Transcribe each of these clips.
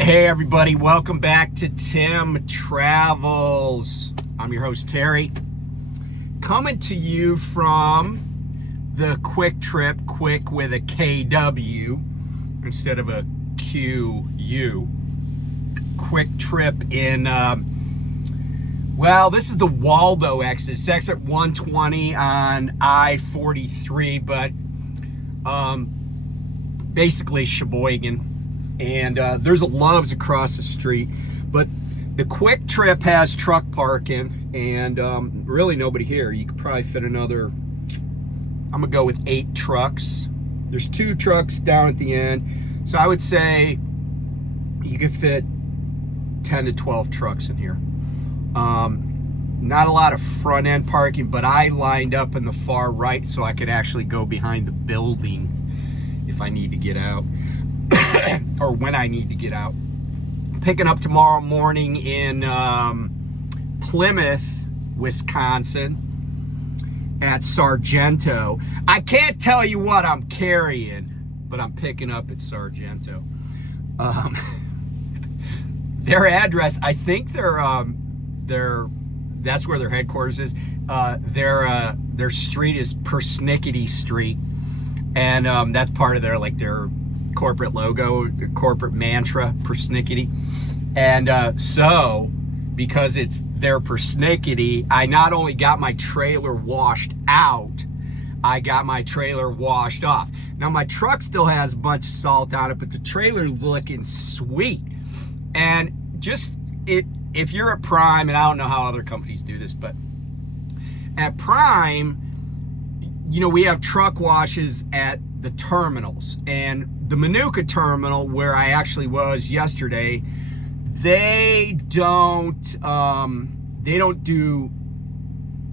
Hey everybody, welcome back to Tim Travels. I'm your host Terry, coming to you from the Quick Trip, quick with a KW instead of a QU. Quick Trip in, this is the Waldo exit. It's exit 120 on I-43, but basically Sheboygan. And there's a Love's across the street, but the Quick Trip has truck parking and really nobody here. You could probably fit another, I'm gonna go with 8 trucks. There's 2 trucks down at the end, so I would say you could fit 10 to 12 trucks in here. Not a lot of front end parking, but I lined up in the far right so I could actually go behind the building if I need to get out. Or when I need to get out. Picking up tomorrow morning in Plymouth, Wisconsin at Sargento. I can't tell you what I'm carrying, but I'm picking up at Sargento. Their address, I think that's where their headquarters is. Their street is Persnickety Street, and that's part of their corporate logo, corporate mantra, persnickety. And so because it's their persnickety, I not only got my trailer washed out, I got my trailer washed off. Now my truck still has a bunch of salt on it, but the trailer's looking sweet. And if you're at Prime, and I don't know how other companies do this, but at Prime, we have truck washes at the terminals, and the Manuka terminal where I actually was yesterday, they don't do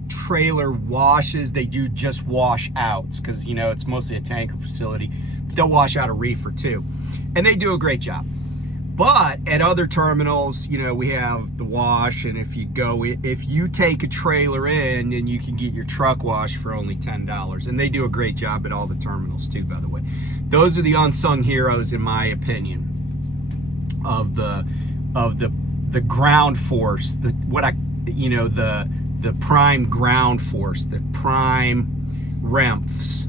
trailer washes. They do just wash outs because it's mostly a tanker facility, but they'll wash out a reefer too, and they do a great job. But at other terminals, we have the wash, and if you take a trailer in, then you can get your truck washed for only $10. And they do a great job at all the terminals too, by the way. Those are the unsung heroes, in my opinion, of the ground force, the prime ground force, the prime REMFs,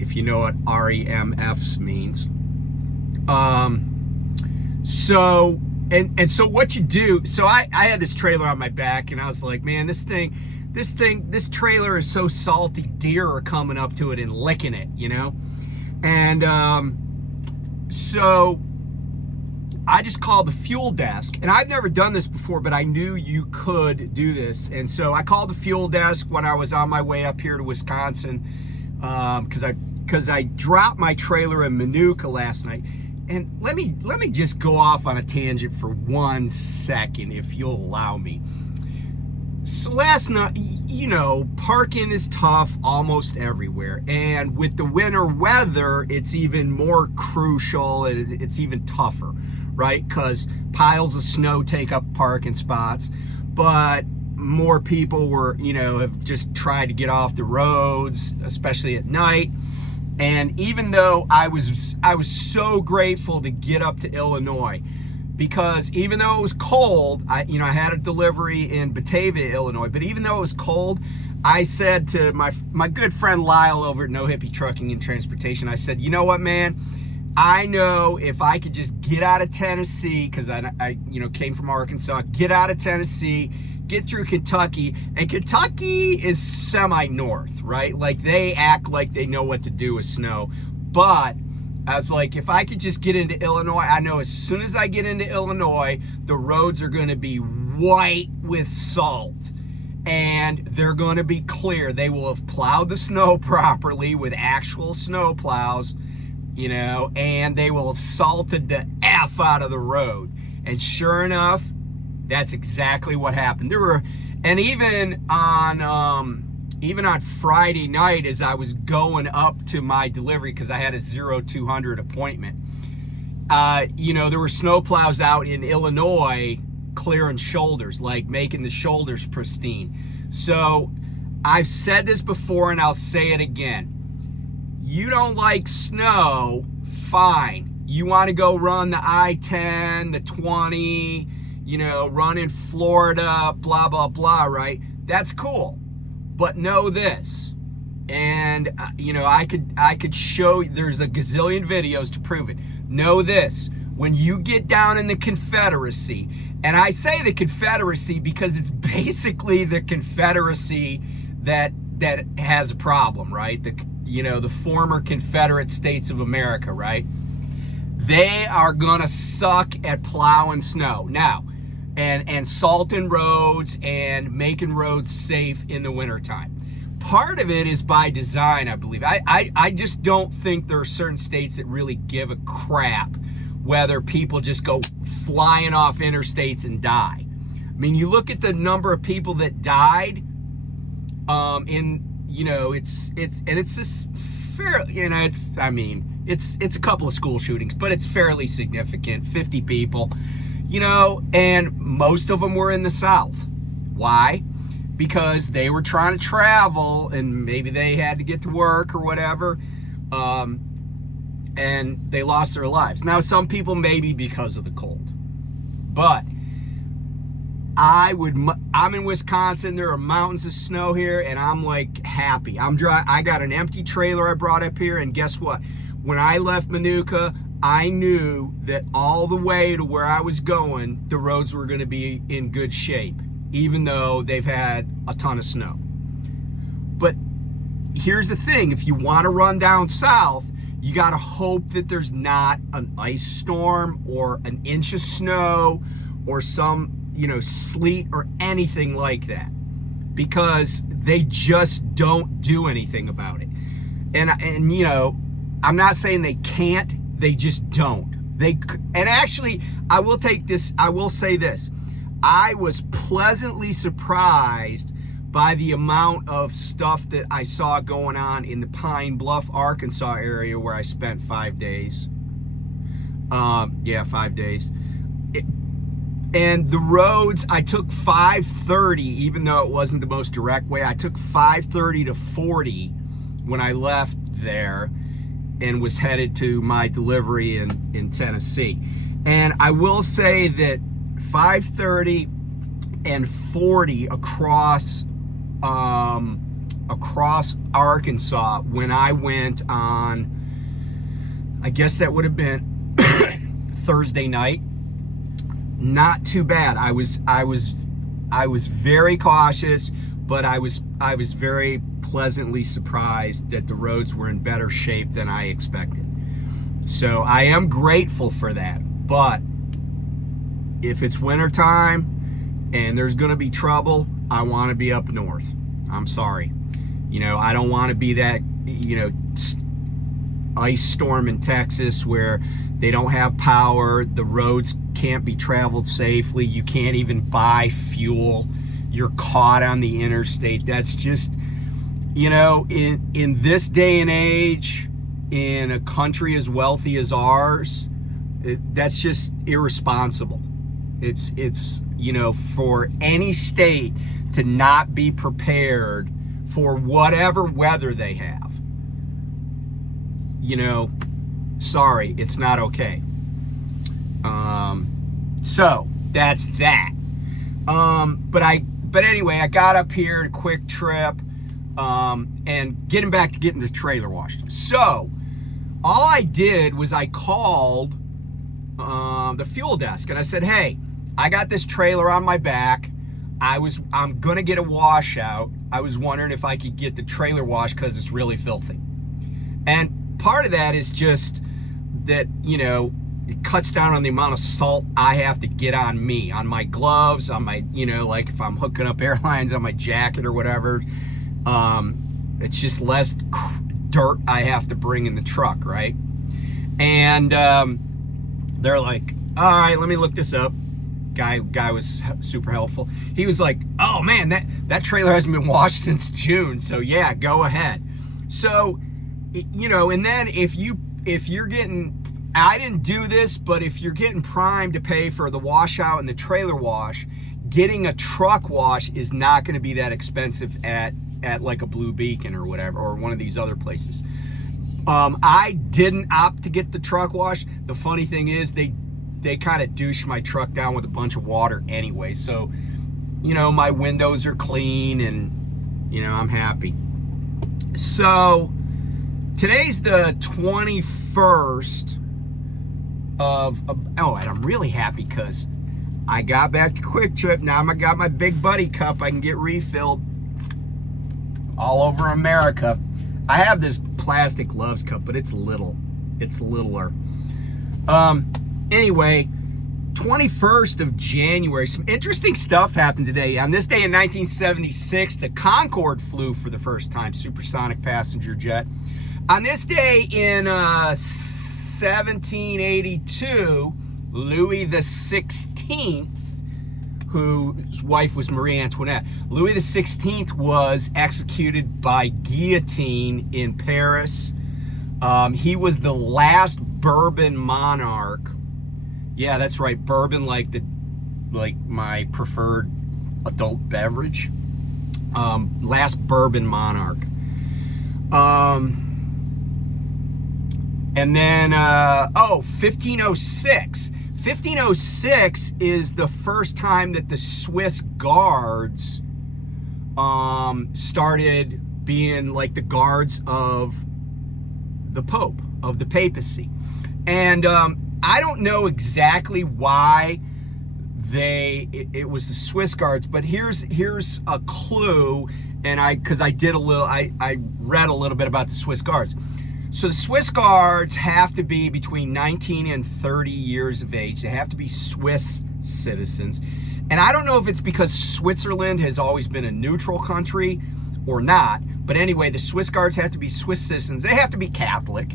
if you know what REMFs means. So what you do, so I had this trailer on my back, and I was like, man, this trailer is so salty, deer are coming up to it and licking it, And so I just called the fuel desk, and I've never done this before, but I knew you could do this. And so I called the fuel desk when I was on my way up here to Wisconsin, because I dropped my trailer in Manuka last night. And let me just go off on a tangent for 1 second, if you'll allow me. So last night, parking is tough almost everywhere. And with the winter weather, it's even more crucial, and it's even tougher, right? Because piles of snow take up parking spots, but more people have just tried to get off the roads, especially at night. And even though I was so grateful to get up to Illinois, because even though it was cold, I had a delivery in Batavia, Illinois, but even though it was cold, I said to my good friend Lyle over at No Hippie Trucking and Transportation, I said, you know what, man? I know if I could just get out of Tennessee, because I came from Arkansas, get out of Tennessee, get through Kentucky, and Kentucky is semi-north, right? Like, they act like they know what to do with snow. But I was like, if I could just get into Illinois, I know as soon as I get into Illinois, the roads are going to be white with salt, and they're going to be clear. They will have plowed the snow properly with actual snow plows, and they will have salted the F out of the road. And sure enough, that's exactly what happened. Even on Friday night, as I was going up to my delivery, because I had a 0200 appointment, there were snow plows out in Illinois clearing shoulders, like making the shoulders pristine. So I've said this before, and I'll say it again. You don't like snow, fine. You want to go run the I-10, the 20, you know, run in Florida, blah, blah, blah, right? That's cool. But know this, and you know, I could show, there's a gazillion videos to prove it. Know this, when you get down in the Confederacy, and I say the Confederacy because it's basically the Confederacy that has a problem, right? You know, the former Confederate States of America, right? They are gonna suck at plowing snow now, and salting roads and making roads safe in the wintertime. Part of it is by design, I believe. I just don't think there are certain states that really give a crap whether people just go flying off interstates and die. I mean, you look at the number of people that died you know, it's just fair, you know, it's a couple of school shootings, but it's fairly significant, 50 people, you know, and most of them were in the South. Why? Because they were trying to travel and maybe they had to get to work or whatever, and they lost their lives. Now, some people maybe because of the cold, but I'm in Wisconsin. There are mountains of snow here, and I'm like happy. I got an empty trailer I brought up here, and guess what? When I left Manuka, I knew that all the way to where I was going, the roads were going to be in good shape, even though they've had a ton of snow. But here's the thing: if you want to run down south, you got to hope that there's not an ice storm or an inch of snow or some, you know, sleet or anything like that, because they just don't do anything about it. And you know, I'm not saying they can't, they just don't. And actually, I will say this. I was pleasantly surprised by the amount of stuff that I saw going on in the Pine Bluff, Arkansas area where I spent 5 days. 5 days. And the roads, I took 530, even though it wasn't the most direct way. I took 530 to 40 when I left there and was headed to my delivery in Tennessee. And I will say that 530 and 40 across Arkansas, when I went on, I guess that would have been Thursday night, not too bad. I was very cautious, but I was very pleasantly surprised that the roads were in better shape than I expected. So I am grateful for that. But if it's wintertime and there's going to be trouble, I want to be up north. I'm sorry. You know, I don't want to be that, you know, ice storm in Texas where they don't have power, the roads can't be traveled safely, you can't even buy fuel, you're caught on the interstate. That's just, you know, in this day and age, in a country as wealthy as ours, that's just irresponsible. It's you know, for any state to not be prepared for whatever weather they have, you know, sorry, it's not okay. So that's that. But anyway, I got up here, a quick trip, and getting the trailer washed. So all I did was I called the fuel desk and I said, hey, I got this trailer on my back. I'm gonna get a washout. I was wondering if I could get the trailer washed because it's really filthy. And part of that is just that, you know, it cuts down on the amount of salt I have to get on me, on my gloves, on my, you know, like if I'm hooking up airlines on my jacket or whatever. It's just less dirt I have to bring in the truck, right? And they're like, all right, let me look this up. Guy was super helpful. He was like, oh man, that trailer hasn't been washed since June, so yeah, go ahead. So, you know, and then if you're getting, I didn't do this, but if you're getting primed to pay for the washout and the trailer wash, getting a truck wash is not going to be that expensive at like a Blue Beacon or whatever, or one of these other places. I didn't opt to get the truck washed. The funny thing is they kind of douche my truck down with a bunch of water anyway. So, my windows are clean and, I'm happy. So today's the 21st and I'm really happy because I got back to Quick Trip. Now I got my big buddy cup. I can get refilled all over America. I have this plastic Loves cup, but it's little. It's littler. Anyway, 21st of January, some interesting stuff happened today. On this day in 1976, the Concorde flew for the first time, supersonic passenger jet. On this day in 1782, Louis XVI, whose wife was Marie Antoinette, Louis XVI was executed by guillotine in Paris. He was the last Bourbon monarch. Yeah, that's right, bourbon, like my preferred adult beverage. Last Bourbon monarch. And then 1506. 1506 is the first time that the Swiss guards started being like the guards of the Pope, of the papacy. And I don't know exactly why it was the Swiss guards, but here's a clue, and because I read a little bit about the Swiss guards. So the Swiss guards have to be between 19 and 30 years of age. They have to be Swiss citizens. And I don't know if it's because Switzerland has always been a neutral country or not. But anyway, the Swiss guards have to be Swiss citizens. They have to be Catholic.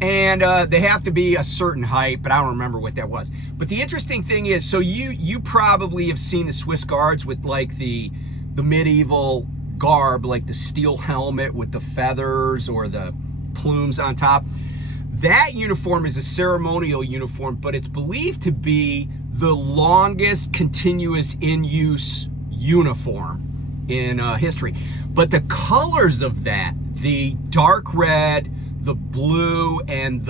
And they have to be a certain height, but I don't remember what that was. But the interesting thing is, so you probably have seen the Swiss guards with like the medieval garb, like the steel helmet with the feathers or the plumes on top. That uniform is a ceremonial uniform, but it's believed to be the longest continuous in-use uniform in history. But the colors of that, the dark red, the blue, and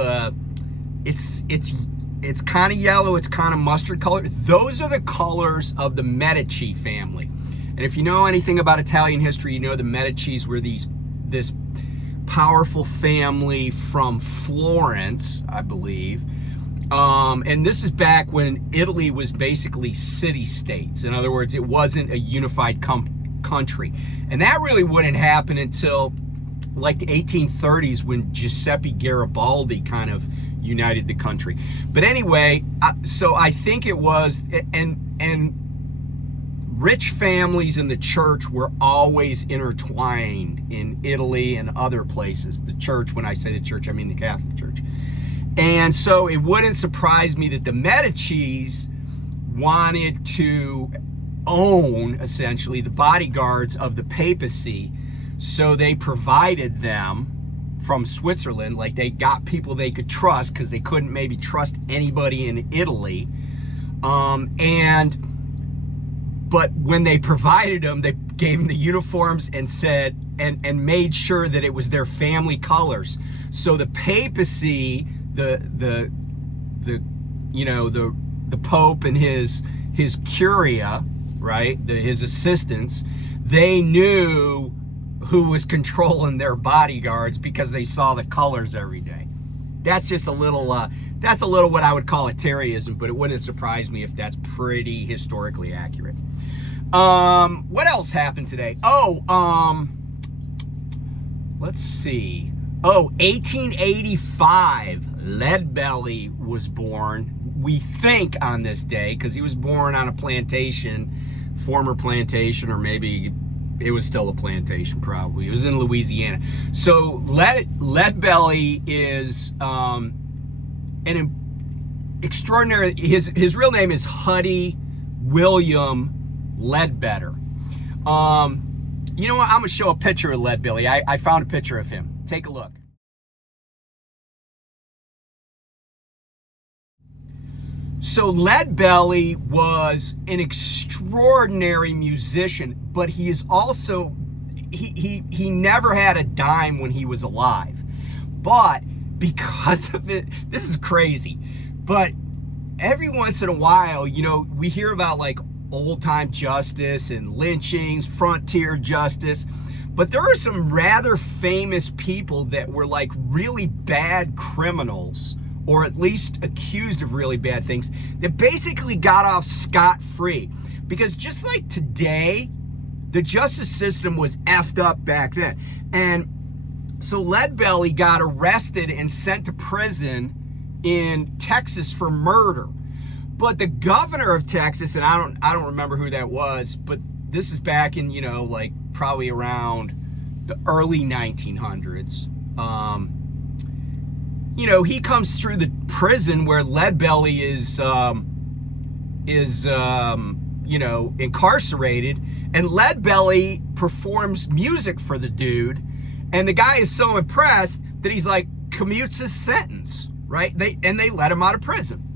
it's kind of yellow, it's kind of mustard color, those are the colors of the Medici family. And if you know anything about Italian history, you know the Medicis were this powerful family from Florence, I believe. And this is back when Italy was basically city-states. In other words, it wasn't a unified country. And that really wouldn't happen until like the 1830s when Giuseppe Garibaldi kind of united the country. But anyway, so I think it was, and rich families in the church were always intertwined in Italy and other places. The church, when I say the church, I mean the Catholic Church. And so it wouldn't surprise me that the Medicis wanted to own, essentially, the bodyguards of the papacy. So they provided them from Switzerland, like they got people they could trust because they couldn't maybe trust anybody in Italy. But when they provided them, they gave them the uniforms and said, and made sure that it was their family colors. So the papacy, the Pope and his curia, right, his assistants, they knew who was controlling their bodyguards because they saw the colors every day. That's just a little what I would call a Terryism, but it wouldn't surprise me if that's pretty historically accurate. What else happened today? Let's see. 1885, Leadbelly was born, we think, on this day, because he was born on a plantation, former plantation, or maybe it was still a plantation, probably. It was in Louisiana. So Leadbelly is an extraordinary, his real name is Huddy William Leadbetter. You know what? I'm going to show a picture of Leadbelly. I found a picture of him. Take a look. So Leadbelly was an extraordinary musician, but he is also, he never had a dime when he was alive. But because of it, this is crazy. But every once in a while, you know, we hear about like old-time justice and lynchings, frontier justice. But there are some rather famous people that were like really bad criminals, or at least accused of really bad things, that basically got off scot-free. Because just like today, the justice system was effed up back then. And so Leadbelly got arrested and sent to prison in Texas for murder. But the governor of Texas, and I don't remember who that was, but this is back in, you know, like probably around the early 1900s. You know, he comes through the prison where Leadbelly is you know, incarcerated, and Leadbelly performs music for the dude, and the guy is so impressed that he's like commutes his sentence, right? They let him out of prison.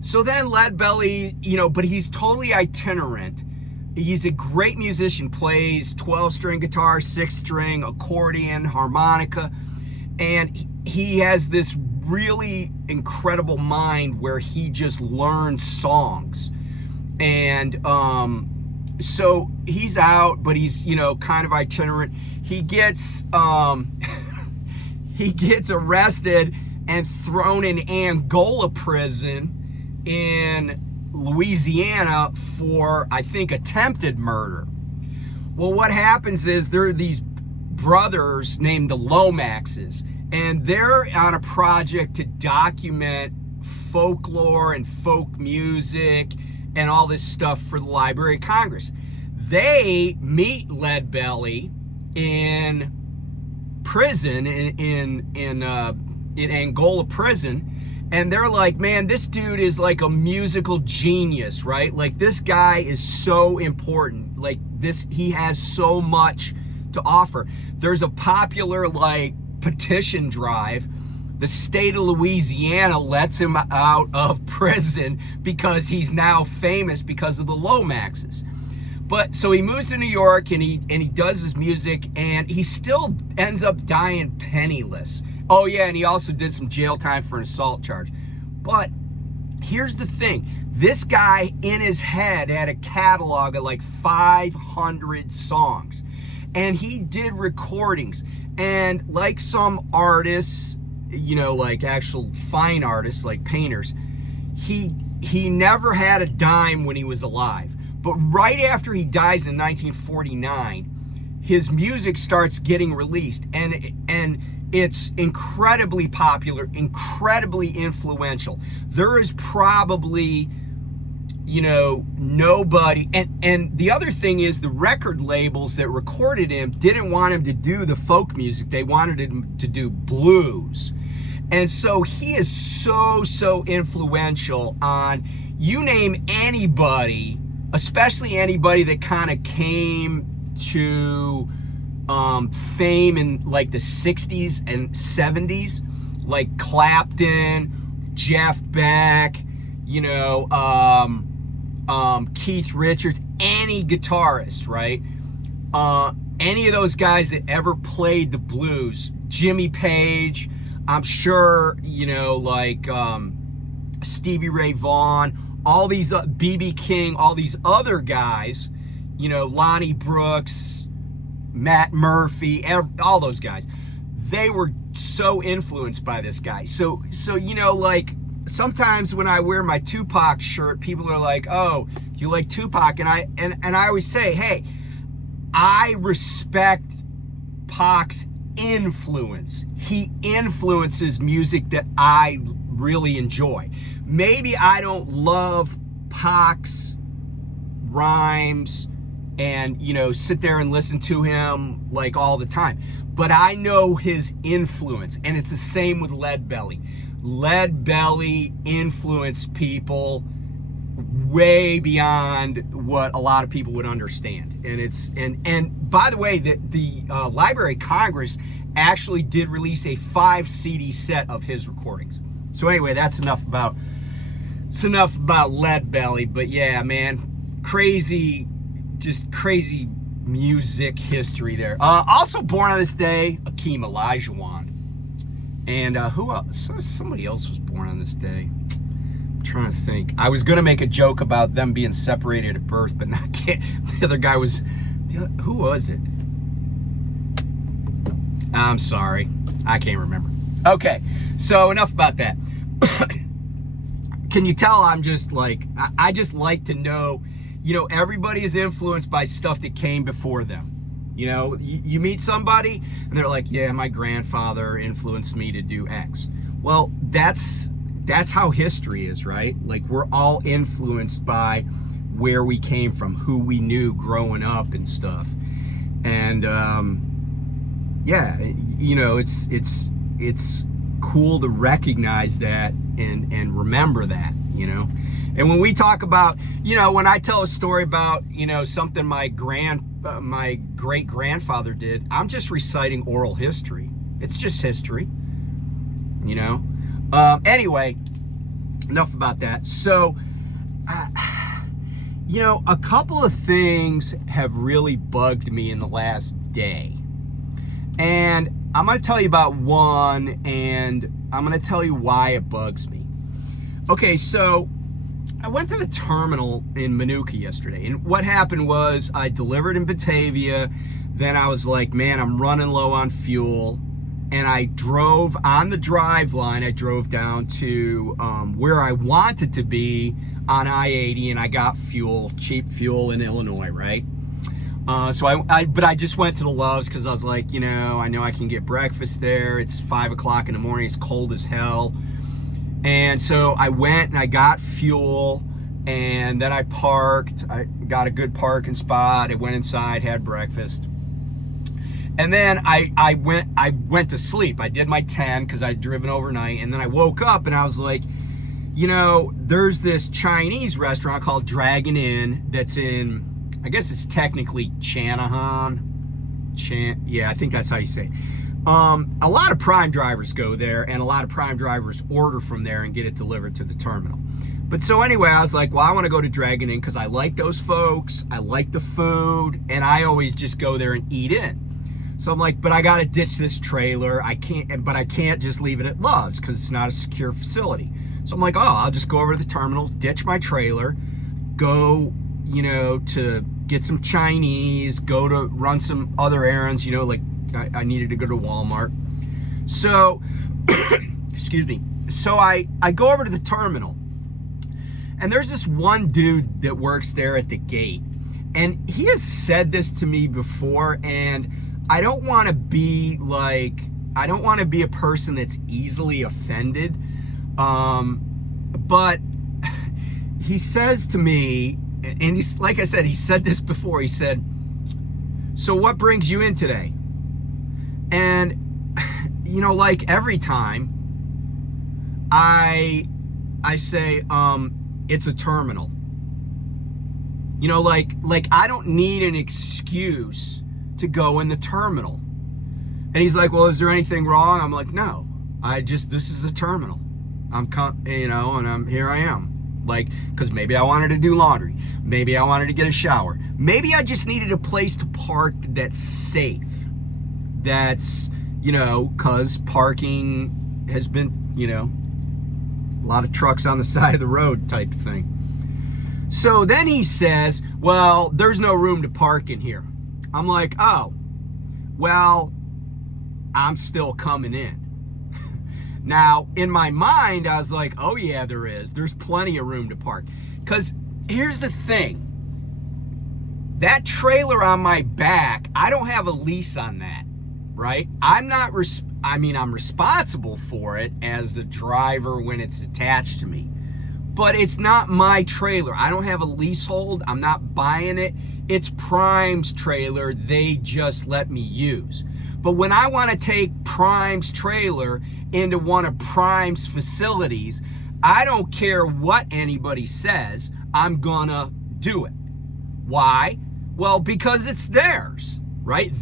So then Leadbelly, you know, but he's totally itinerant. He's a great musician, plays 12-string guitar, 6-string, accordion, harmonica, and he has this really incredible mind where he just learns songs. And so he's out, but he's, you know, kind of itinerant. He gets he gets arrested and thrown in Angola prison in Louisiana for, I think, attempted murder. Well, what happens is there are these brothers named the Lomaxes, and they're on a project to document folklore and folk music and all this stuff for the Library of Congress. They meet Leadbelly in prison, in Angola prison, and they're like, man, this dude is like a musical genius, right? Like, this guy is so important. Like, this, he has so much to offer. There's a popular, like, petition drive. The state of Louisiana lets him out of prison because he's now famous because of the Lomaxes. But so he moves to New York, and he does his music, and he still ends up dying penniless. Oh yeah, and he also did some jail time for an assault charge. But here's the thing. This guy in his head had a catalog of like 500 songs. And he did recordings. And like some artists, you know, like actual fine artists, like painters, he never had a dime when he was alive. But right after he dies in 1949, his music starts getting released, and it's incredibly popular, incredibly influential. There is probably, you know, nobody, and the other thing is the record labels that recorded him didn't want him to do the folk music. They wanted him to do blues. And so he is so influential on, you name anybody, especially anybody that kind of came to fame in like the 60s and 70s, like Clapton, Jeff Beck, you know, Keith Richards, any guitarist, right? Any of those guys that ever played the blues, Jimmy Page, I'm sure, you know, like Stevie Ray Vaughan, all these, B.B. King, all these other guys, you know, Lonnie Brooks, Matt Murphy, all those guys, they were so influenced by this guy. So you know, like, sometimes when I wear my Tupac shirt, people are like, oh, do you like Tupac? And I always say, hey, I respect Pac's influence. He influences music that I really enjoy. Maybe I don't love Pac's rhymes and, you know, sit there and listen to him like all the time, but I know his influence, and it's the same with Leadbelly. Leadbelly influenced people way beyond what a lot of people would understand. And it's, and by the way, the Library of Congress actually did release a 5 CD set of his recordings. So anyway, that's enough about Leadbelly. But yeah, man, crazy, just crazy music history there. Also born on this day, Akeem Olajuwon. And who else? Somebody else was born on this day. I'm trying to think. I was going to make a joke about them being separated at birth, but not the other guy was... Who was it? I'm sorry. I can't remember. Okay, so enough about that. Can you tell I'm just like... I just like to know, everybody is influenced by stuff that came before them. You meet somebody and they're like, yeah, my grandfather influenced me to do X. Well, that's how history is, right? Like, we're all influenced by where we came from, who we knew growing up and stuff. And yeah, it's cool to recognize that and remember that, And when we talk about, when I tell a story about, something my great-grandfather did, I'm just reciting oral history. It's just history, Anyway, enough about that. So, a couple of things have really bugged me in the last day. And I'm going to tell you about one, and I'm going to tell you why it bugs me. Okay, so I went to the terminal in Manuka yesterday, and what happened was I delivered in Batavia. Then I was like, man, I'm running low on fuel, and I drove on the drive line. I drove down to where I wanted to be on I-80, and I got fuel, cheap fuel in Illinois, right? So I just went to the Love's because I was like, I know I can get breakfast there. It's 5 o'clock in the morning. It's cold as hell. And so I went and I got fuel, and then I parked. I got a good parking spot. I went inside, had breakfast. And then I went to sleep. I did my 10 because I'd driven overnight. And then I woke up and I was like, there's this Chinese restaurant called Dragon Inn that's in, I guess it's technically Chanahan. Yeah, I think that's how you say it. A lot of Prime drivers go there, and a lot of Prime drivers order from there and get it delivered to the terminal. But so anyway, I was like, well, I want to go to Dragon Inn because I like those folks, I like the food, and I always just go there and eat in. So I'm like, but I got to ditch this trailer. I can't just leave it at Love's because it's not a secure facility. So I'm like, oh, I'll just go over to the terminal, ditch my trailer, go, to get some Chinese, go to run some other errands, like I needed to go to Walmart. So, excuse me. So I go over to the terminal, and there's this one dude that works there at the gate. And he has said this to me before, and I don't want to be a person that's easily offended. But he says to me, and he's, like I said, he said this before. He said, so what brings you in today? And, like every time I say, it's a terminal. Like I don't need an excuse to go in the terminal. And he's like, well, is there anything wrong? I'm like, no, this is a terminal. And here I am. Like, because maybe I wanted to do laundry. Maybe I wanted to get a shower. Maybe I just needed a place to park that's safe. That's, because parking has been, a lot of trucks on the side of the road type of thing. So then he says, well, there's no room to park in here. I'm like, oh, well, I'm still coming in. Now, in my mind, I was like, oh yeah, there is. There's plenty of room to park. Because here's the thing. That trailer on my back, I don't have a lease on that, right? I'm responsible for it as the driver when it's attached to me. But it's not my trailer. I don't have a leasehold. I'm not buying it. It's Prime's trailer. They just let me use. But when I want to take Prime's trailer into one of Prime's facilities, I don't care what anybody says, I'm gonna do it. Why? Well, because it's theirs, right?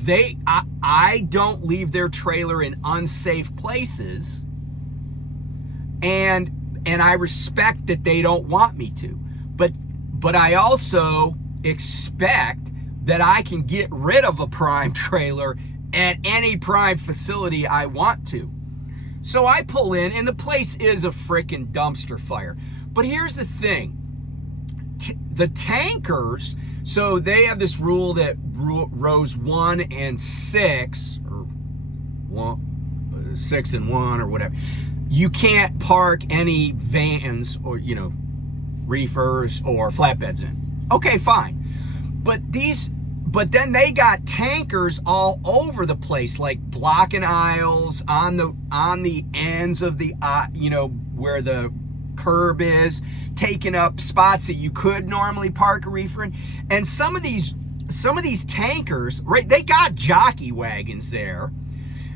I don't leave their trailer in unsafe places, and I respect that they don't want me to. But I also expect that I can get rid of a Prime trailer at any Prime facility I want to. So I pull in, and the place is a freaking dumpster fire. But here's the thing. The tankers, so they have this rule that rows 1 and 6, or 6 and 1 or whatever, you can't park any vans or, reefers or flatbeds in. Okay, fine. But then they got tankers all over the place, like blocking aisles on the ends of the where the curb is, taking up spots that you could normally park a reefer in. And some of these tankers, right, they got jockey wagons there,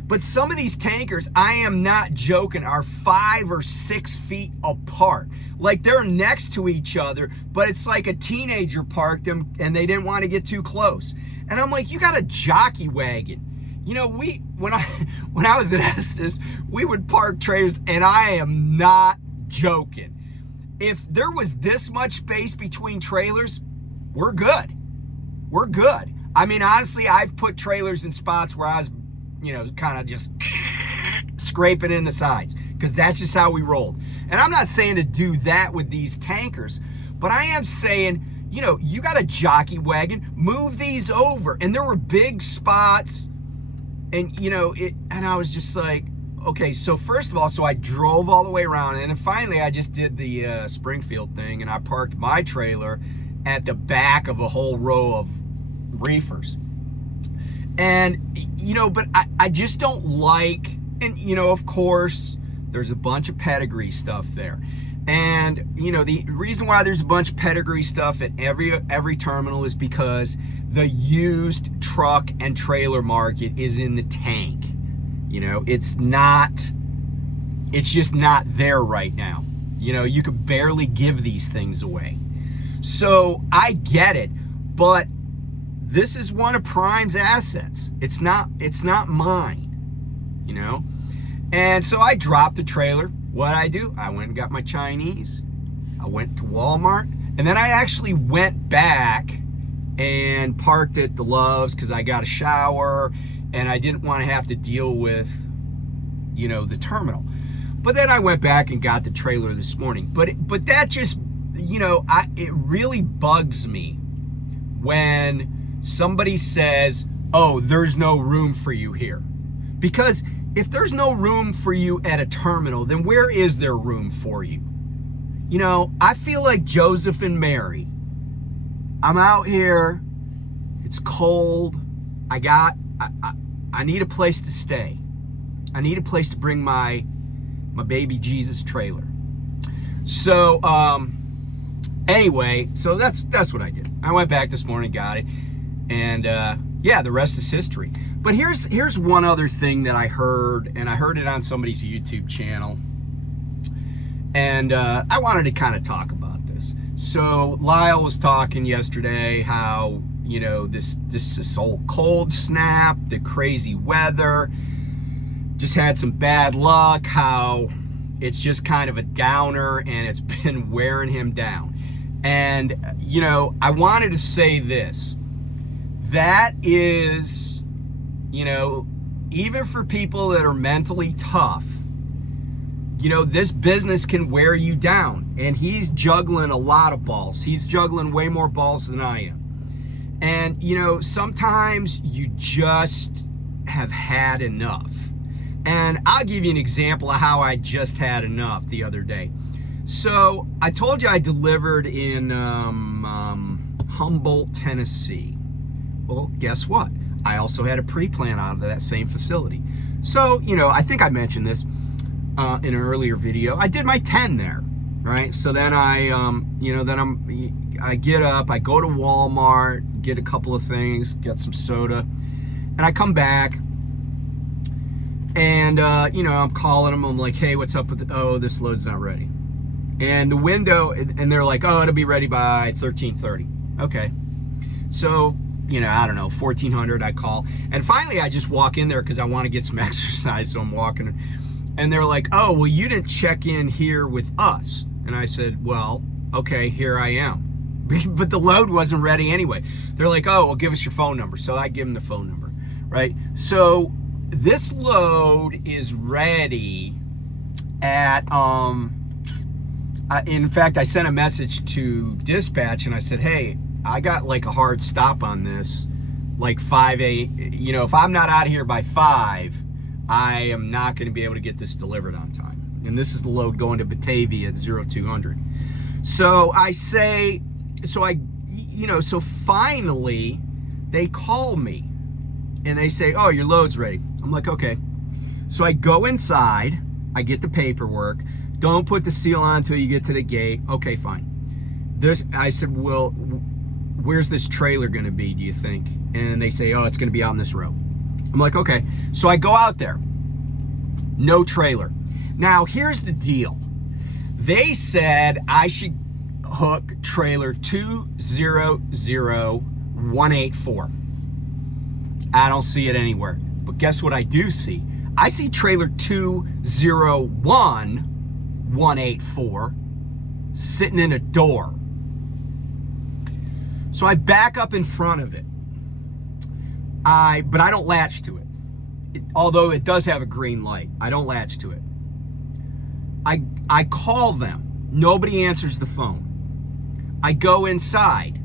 but some of these tankers, I am not joking, are 5 or 6 feet apart. Like they're next to each other, but it's like a teenager parked them and they didn't want to get too close. And I'm like, you got a jockey wagon. When I was at Estes, we would park trailers, and I am not joking. If there was this much space between trailers, we're good. We're good. I mean, honestly, I've put trailers in spots where I was, kind of just scraping in the sides, because that's just how we rolled. And I'm not saying to do that with these tankers, but I am saying, you got a jockey wagon, move these over. And there were big spots, and and I was just like, okay, so first of all, so I drove all the way around, and then finally I just did the Springfield thing, and I parked my trailer at the back of a whole row of reefers. And, but I just don't like, and, of course, there's a bunch of pedigree stuff there. And, the reason why there's a bunch of pedigree stuff at every terminal is because the used truck and trailer market is in the tank. It's just not there right now. You could barely give these things away. So I get it, but this is one of Prime's assets. It's not mine, And so I dropped the trailer. What'd I do? I went and got my Chinese. I went to Walmart, and then I actually went back and parked at the Loves because I got a shower and I didn't want to have to deal with, the terminal. But then I went back and got the trailer this morning. But that just, it really bugs me when somebody says, oh, there's no room for you here. Because if there's no room for you at a terminal, then where is there room for you? I feel like Joseph and Mary. I'm out here. It's cold. I need a place to stay. I need a place to bring my baby Jesus trailer. So anyway, so that's what I did. I went back this morning, got it, and the rest is history. But here's one other thing that I heard, and I heard it on somebody's YouTube channel, and I wanted to kind of talk about this. So Lyle was talking yesterday how this whole cold snap, the crazy weather, just had some bad luck, how it's just kind of a downer and it's been wearing him down. And I wanted to say this, that is, even for people that are mentally tough, this business can wear you down. And he's juggling a lot of balls. He's juggling way more balls than I am. And, sometimes you just have had enough. And I'll give you an example of how I just had enough the other day. So I told you I delivered in Humboldt, Tennessee. Well, guess what? I also had a pre-plan out of that same facility. So, I think I mentioned this in an earlier video. I did my 10 there, right? So then I get up, I go to Walmart, get a couple of things, get some soda, and I come back, and I'm calling them. I'm like, hey, what's up with this load's not ready. And the window, and they're like, oh, it'll be ready by 13:30. Okay. So, I don't know, 1400 I call. And finally I just walk in there because I want to get some exercise, so I'm walking. And they're like, oh, well, you didn't check in here with us. And I said, well, okay, here I am. But the load wasn't ready anyway. They're like, oh, well, give us your phone number. So I give them the phone number, right? So this load is ready at, in fact, I sent a message to dispatch and I said, hey, I got like a hard stop on this, like 5 if I'm not out of here by 5, I am not going to be able to get this delivered on time. And this is the load going to Batavia at 0200. So I say, so finally they call me and they say, oh, your load's ready. I'm like, okay. So I go inside, I get the paperwork. Don't put the seal on until you get to the gate. Okay, fine. I said, well, where's this trailer going to be, do you think? And they say, oh, it's going to be out in this row. I'm like, okay. So I go out there. No trailer. Now, here's the deal. They said I should hook trailer 200184. I don't see it anywhere. But guess what I do see? I see trailer 201184 sitting in a door. So I back up in front of it. But I don't latch to it. Although it does have a green light. I don't latch to it. I call them. Nobody answers the phone. I go inside.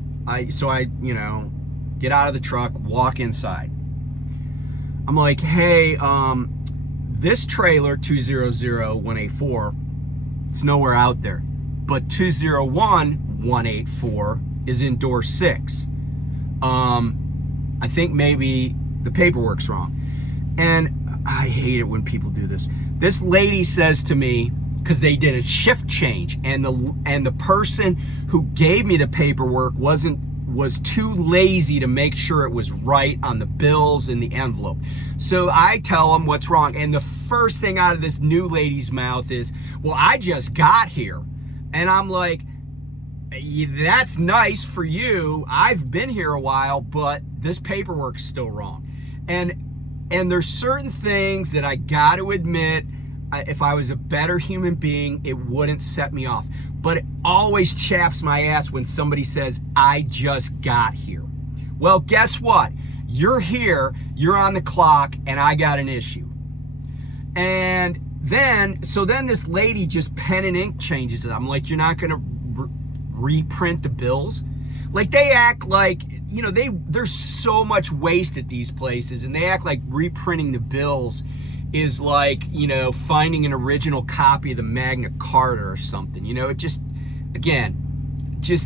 So I get out of the truck, walk inside. I'm like, hey, this trailer 200184, it's nowhere out there. But 201184 is in door 6. I think maybe the paperwork's wrong. And I hate it when people do this. This lady says to me, because they did a shift change, and the person who gave me the paperwork was too lazy to make sure it was right on the bills and the envelope. So I tell them what's wrong, and the first thing out of this new lady's mouth is, well, I just got here. And I'm like, that's nice for you. I've been here a while, but this paperwork's still wrong. And there's certain things that I got to admit, if I was a better human being, it wouldn't set me off. But it always chaps my ass when somebody says, I just got here. Well, guess what? You're here, you're on the clock, and I got an issue. And then this lady just pen and ink changes it. I'm like, you're not going to reprint the bills? Like, they act like, there's so much waste at these places, and they act like reprinting the bills is like, finding an original copy of the Magna Carta or something. It just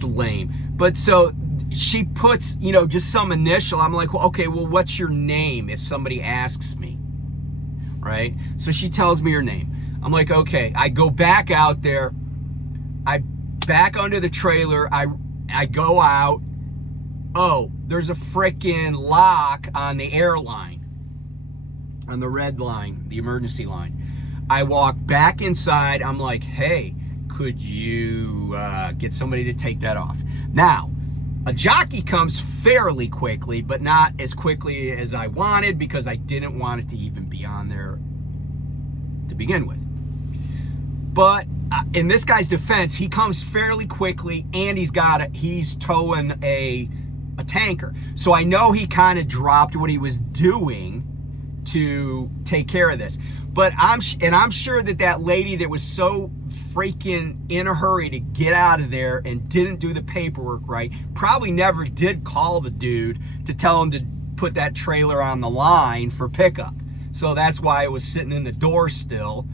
lame. But so she puts, just some initial. I'm like, well, okay, well, what's your name if somebody asks me, right? So she tells me her name. I'm like, okay. I go back out there. I back under the trailer. I go out. Oh, there's a frickin' lock on the airline, on the red line, the emergency line. I walk back inside. I'm like, hey, could you get somebody to take that off? Now, a jockey comes fairly quickly, but not as quickly as I wanted, because I didn't want it to even be on there to begin with. But in this guy's defense, he comes fairly quickly, and he's towing a tanker. So I know he kind of dropped what he was doing to take care of this. But I'm sure that lady that was so freaking in a hurry to get out of there and didn't do the paperwork right probably never did call the dude to tell him to put that trailer on the line for pickup. So that's why it was sitting in the door still.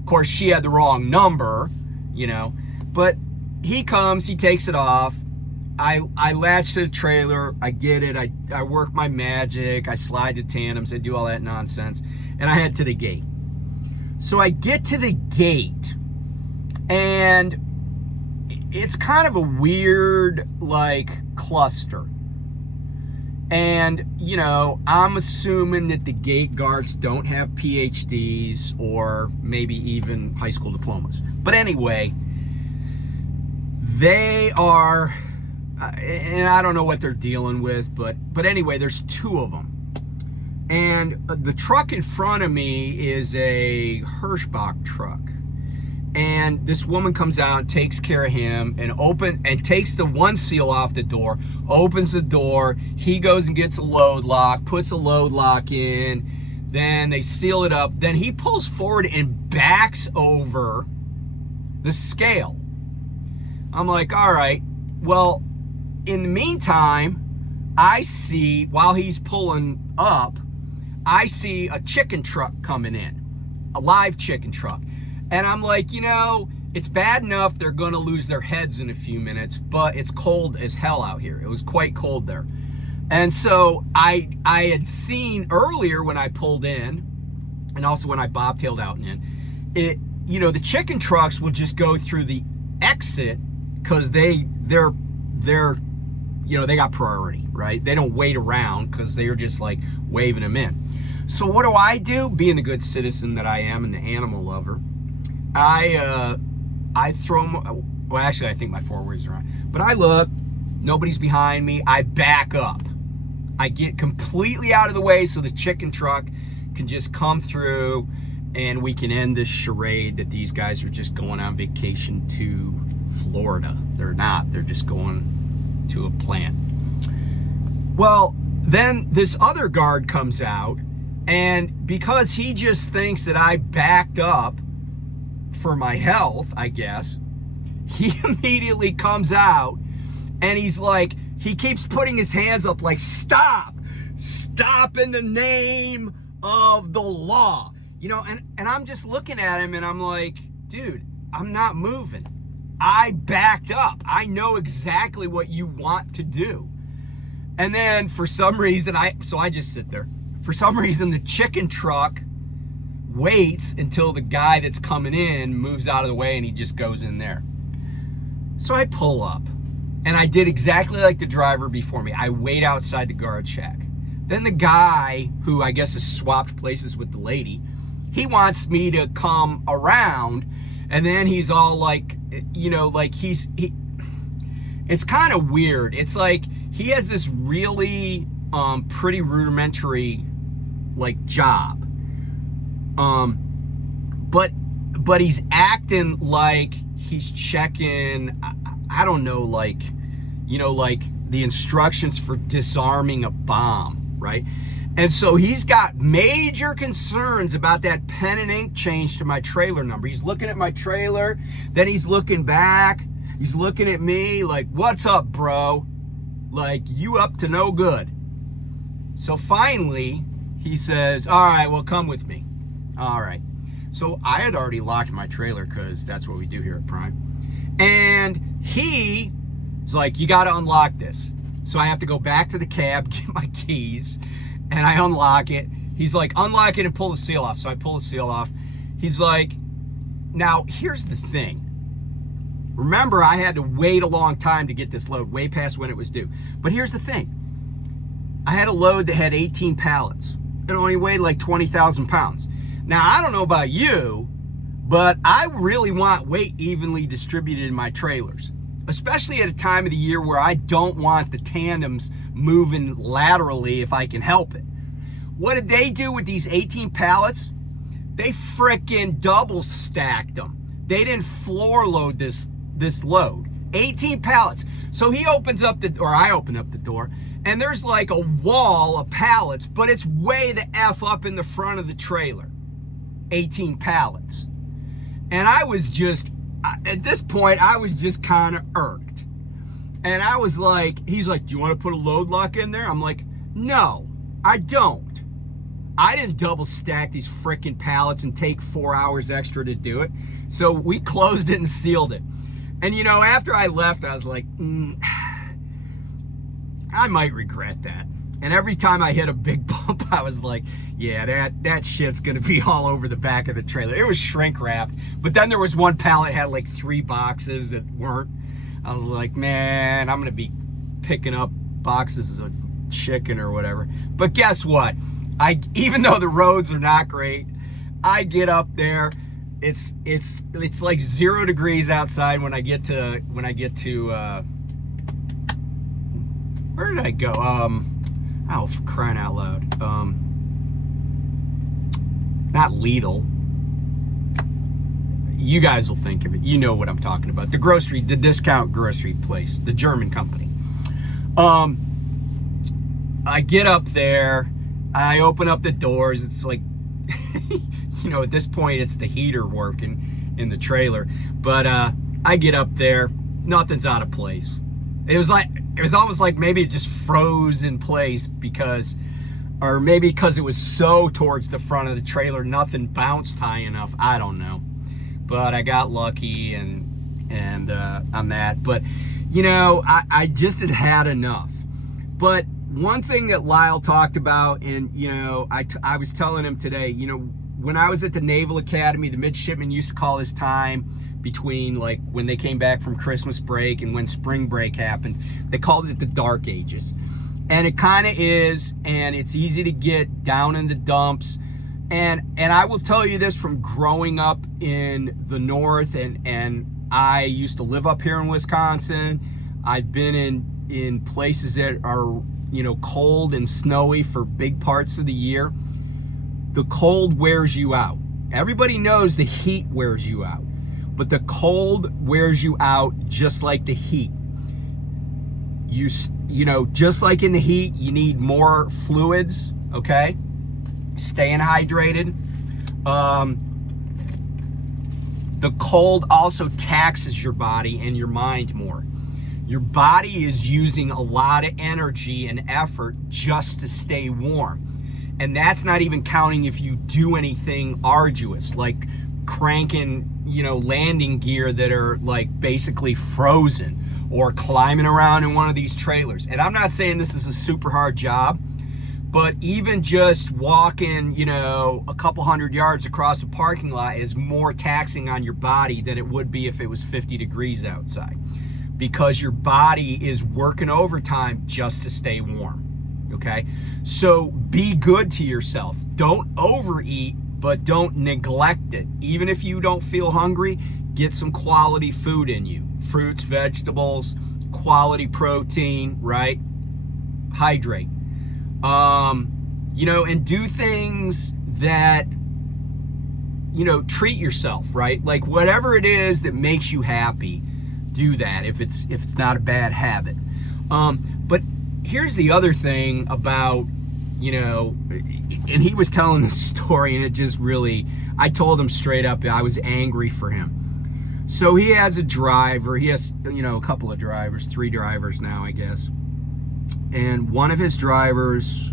Of course, she had the wrong number, but he comes, he takes it off. I latch to the trailer, I get it, I work my magic, I slide the tandems, I do all that nonsense, and I head to the gate. So I get to the gate, and it's kind of a weird, cluster. And, I'm assuming that the gate guards don't have PhDs or maybe even high school diplomas. But anyway, they are... and I don't know what they're dealing with, but anyway, there's 2 of them. And the truck in front of me is a Hirschbach truck. And this woman comes out and takes care of him and takes the one seal off the door, opens the door. He goes and gets a load lock, puts a load lock in. Then they seal it up. Then he pulls forward and backs over the scale. I'm like, all right. Well, in the meantime, I see, while he's pulling up, I see a chicken truck coming in, a live chicken truck. And I'm like, you know, it's bad enough they're going to lose their heads in a few minutes, but it's cold as hell out here. It was quite cold there. And so I had seen earlier when I pulled in, and also when I bobtailed out and in, it, you know, the chicken trucks will just go through the exit because they're you know, they got priority, right? They don't wait around because they're just like waving them in. So what do? Being the good citizen that I am and the animal lover, I throw them, well, actually, I think my forward's are on, but I look, nobody's behind me, I back up. I get completely out of the way so the chicken truck can just come through and we can end this charade that these guys are just going on vacation to Florida. They're not, they're just going to a plant. Well, then this other guard comes out, and because he just thinks that I backed up for my health, I guess, he immediately comes out and he's like, he keeps putting his hands up like, stop in the name of the law. You know, and I'm just looking at him and I'm like, dude, I'm not moving. I backed up. I know exactly what you want to do. And then for some reason, I just sit there. For some reason, the chicken truck waits until the guy that's coming in moves out of the way and he just goes in there. So I pull up and I did exactly like the driver before me. I wait outside the guard shack. Then the guy, who I guess has swapped places with the lady, he wants me to come around, and then he's all like, you know, like it's kind of weird. It's like he has this really pretty rudimentary like job. But he's acting like he's checking, I don't know, like, you know, like the instructions for disarming a bomb, right? And so he's got major concerns about that pen and ink change to my trailer number. He's looking at my trailer, then he's looking back, he's looking at me like, what's up, bro? Like, you up to no good. So finally, he says, all right, well, come with me. All right. So I had already locked my trailer because that's what we do here at Prime. And he's like, you got to unlock this. So I have to go back to the cab, get my keys, and I unlock it. He's like, unlock it and pull the seal off. So I pull the seal off. He's like, now here's the thing. Remember, I had to wait a long time to get this load, way past when it was due. But here's the thing. I had a load that had 18 pallets. It only weighed like 20,000 pounds. Now, I don't know about you, but I really want weight evenly distributed in my trailers, especially at a time of the year where I don't want the tandems moving laterally if I can help it. What did they do with these 18 pallets? They frickin' double stacked them. They didn't floor load this load. 18 pallets. So he opens up I open up the door, and there's like a wall of pallets, but it's way the F up in the front of the trailer. 18 pallets. And I was just, at this point, I was just kind of irked. And I was like, he's like, do you want to put a load lock in there? I'm like, no, I don't. I didn't double stack these frickin' pallets and take 4 hours extra to do it. So we closed it and sealed it. And you know, after I left, I was like, I might regret that. And every time I hit a big bump, I was like, yeah, that shit's gonna be all over the back of the trailer. It was shrink wrapped, but then there was one pallet had like 3 boxes that weren't. I was like, man, I'm gonna be picking up boxes of chicken or whatever. But guess what? Even though the roads are not great, I get up there. It's like 0 degrees outside when I get to where did I go? Oh, for crying out loud. Not Lidl. You guys will think of it. You know what I'm talking about. The discount grocery place, the German company. I get up there. I open up the doors. It's like, at this point, it's the heater working in the trailer. But I get up there. Nothing's out of place. It was almost like maybe it just froze in place or maybe because it was so towards the front of the trailer, nothing bounced high enough. I don't know. But I got lucky and on that. But, I just had enough. But one thing that Lyle talked about, and, I was telling him today, when I was at the Naval Academy, the midshipmen used to call this time between like when they came back from Christmas break and when spring break happened, they called it the dark ages. And it kind of is, and it's easy to get down in the dumps. And I will tell you this from growing up in the North, and I used to live up here in Wisconsin. I've been in places that are, cold and snowy for big parts of the year. The cold wears you out. Everybody knows the heat wears you out, but the cold wears you out just like the heat. Just like in the heat, you need more fluids, okay? Staying hydrated. The cold also taxes your body and your mind more. Your body is using a lot of energy and effort just to stay warm. And that's not even counting if you do anything arduous, like cranking, landing gear that are like basically frozen, or climbing around in one of these trailers. And I'm not saying this is a super hard job, but even just walking, a couple hundred yards across a parking lot is more taxing on your body than it would be if it was 50 degrees outside, because your body is working overtime just to stay warm. Okay? So be good to yourself. Don't overeat, but don't neglect it. Even if you don't feel hungry, get some quality food in you. Fruits, vegetables, quality protein, right? Hydrate. And do things that, treat yourself, right? Like whatever it is that makes you happy, do that if it's not a bad habit. But here's the other thing about, and he was telling this story, and it just really, I told him straight up, I was angry for him. So he has a driver, he has, a couple of drivers, 3 drivers now, I guess. And one of his drivers,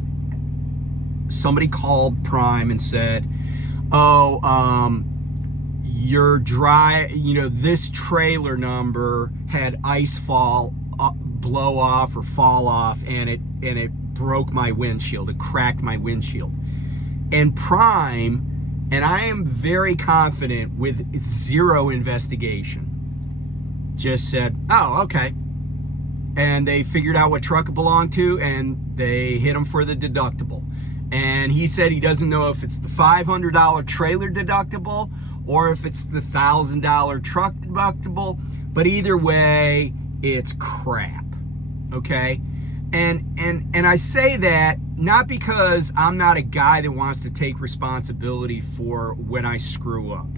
somebody called Prime and said, your this trailer number had ice blow off or fall off, and it broke my windshield. It cracked my windshield. And Prime, and I am very confident with 0 investigation, just said, oh, okay. And they figured out what truck it belonged to, and they hit him for the deductible. And he said he doesn't know if it's the $500 trailer deductible or if it's the $1,000 truck deductible, but either way, it's crap, okay? And I say that not because I'm not a guy that wants to take responsibility for when I screw up,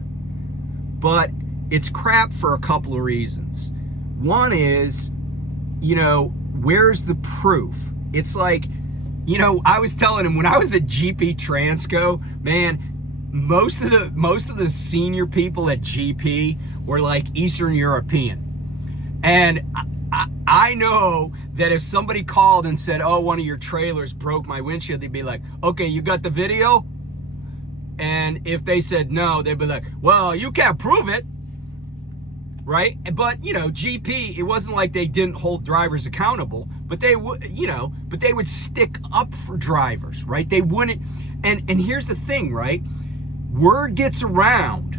but it's crap for a couple of reasons. One is, where's the proof? It's like, I was telling him when I was at GP Transco, man, most of the senior people at GP were like Eastern European. And I know that if somebody called and said, oh, one of your trailers broke my windshield, they'd be like, okay, you got the video? And if they said no, they'd be like, well, you can't prove it, right? But, GP, it wasn't like they didn't hold drivers accountable, but they would, but they would stick up for drivers, right? They wouldn't, and here's the thing, right? Word gets around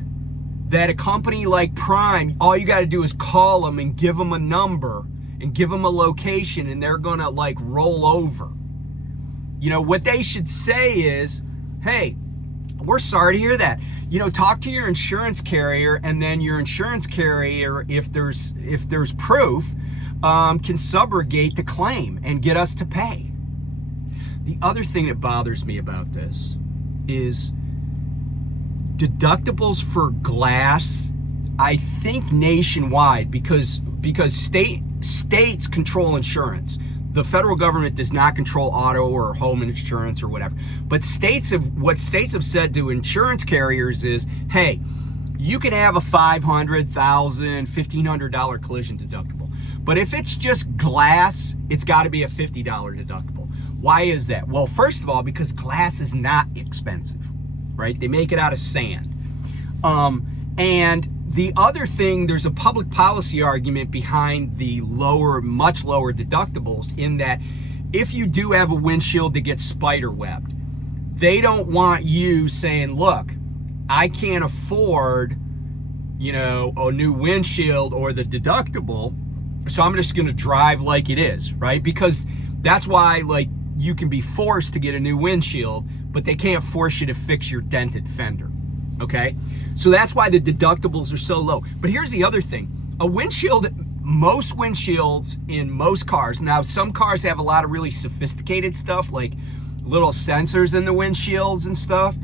that a company like Prime, all you got to do is call them and give them a number and give them a location, and they're going to like roll over. What they should say is, hey, we're sorry to hear that. Talk to your insurance carrier, and then your insurance carrier, if there's proof, can subrogate the claim and get us to pay. The other thing that bothers me about this is deductibles for glass, I think nationwide, because states control insurance. the federal government does not control auto or home insurance or whatever. But what states have said to insurance carriers is, hey, you can have a $500, $1,000, $1,500 collision deductible. But if it's just glass, it's got to be a $50 deductible. Why is that? Well, first of all, because glass is not expensive, right? They make it out of sand. And the other thing, there's a public policy argument behind the much lower deductibles, in that if you do have a windshield that gets spider webbed, they don't want you saying, look, I can't afford, a new windshield or the deductible, so I'm just going to drive like it is, right? Because that's why, like, you can be forced to get a new windshield, but they can't force you to fix your dented fender, okay? So that's why the deductibles are so low. But here's the other thing. Most windshields in most cars, now some cars have a lot of really sophisticated stuff, like little sensors in the windshields and stuff,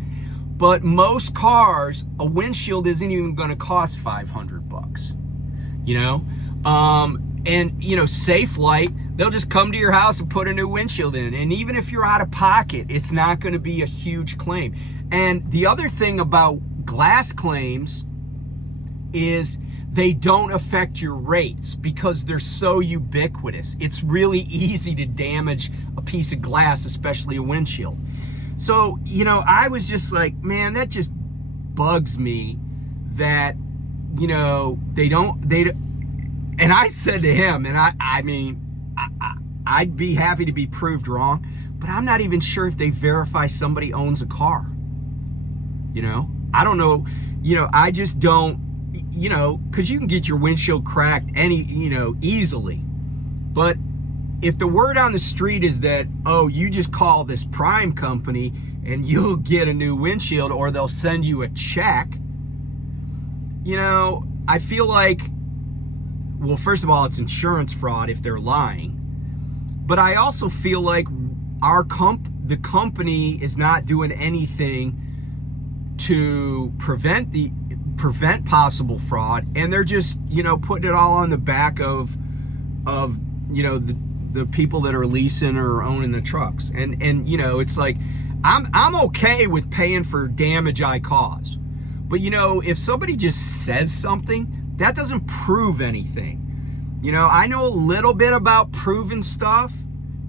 but most cars, a windshield isn't even gonna cost $500, And, Safe Light, they'll just come to your house and put a new windshield in. And even if you're out of pocket, it's not going to be a huge claim. And the other thing about glass claims is they don't affect your rates because they're so ubiquitous. It's really easy to damage a piece of glass, especially a windshield. So, I was just like, man, that just bugs me that, and I said to him, and I'd be happy to be proved wrong, but I'm not even sure if they verify somebody owns a car. I don't know. I just don't, because you can get your windshield cracked easily. But if the word on the street is that, oh, you just call this Prime company and you'll get a new windshield, or they'll send you a check, I feel like, well, first of all, it's insurance fraud if they're lying. But I also feel like the company is not doing anything to prevent possible fraud, and they're just, putting it all on the back of the people that are leasing or owning the trucks. And it's like, I'm okay with paying for damage I cause. But if somebody just says something, that doesn't prove anything. I know a little bit about proving stuff,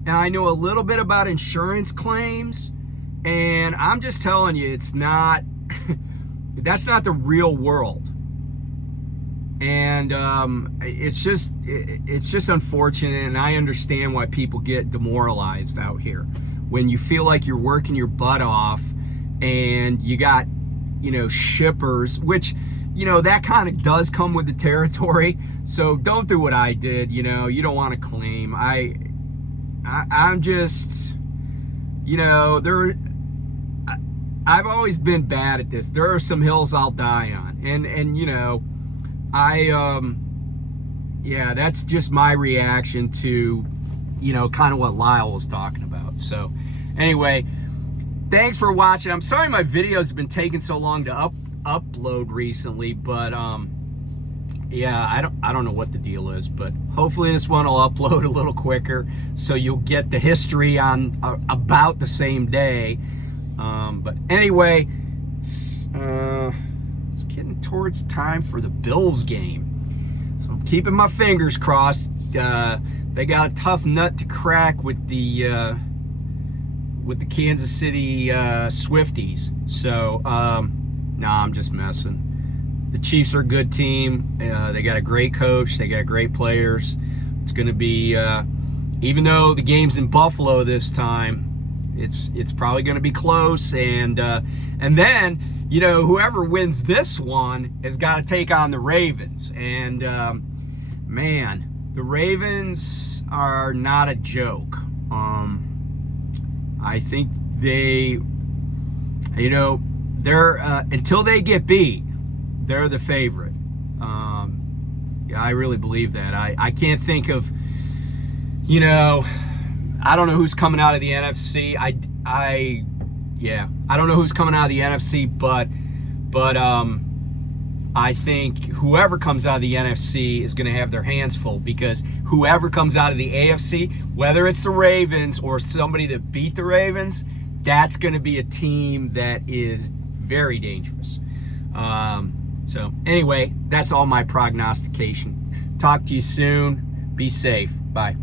and I know a little bit about insurance claims, and I'm just telling you, it's not, that's not the real world. And it's just unfortunate, and I understand why people get demoralized out here. When you feel like you're working your butt off, and you got, shippers, which, that kind of does come with the territory. So don't do what I did. You don't want to claim. I'm just, I've always been bad at this. There are some hills I'll die on. And that's just my reaction to, kind of what Lyle was talking about. So anyway, thanks for watching. I'm sorry my videos have been taking so long to upload recently, but I don't know what the deal is, but hopefully this one will upload a little quicker, so you'll get the history on about the same day. But anyway, it's getting towards time for the Bills game, so I'm keeping my fingers crossed. They got a tough nut to crack with the Kansas City Swifties. So no, I'm just messing. The Chiefs are a good team. They got a great coach. They got great players. It's going to be, even though the game's in Buffalo this time, it's probably going to be close. And then, whoever wins this one has got to take on the Ravens. And man, the Ravens are not a joke. I think they're until they get beat, they're the favorite. I really believe that. I can't think of, I don't know who's coming out of the NFC. I don't know who's coming out of the NFC, but I think whoever comes out of the NFC is going to have their hands full, because whoever comes out of the AFC, whether it's the Ravens or somebody that beat the Ravens, that's going to be a team that is very dangerous. So anyway, that's all my prognostication. Talk to you soon. Be safe. Bye.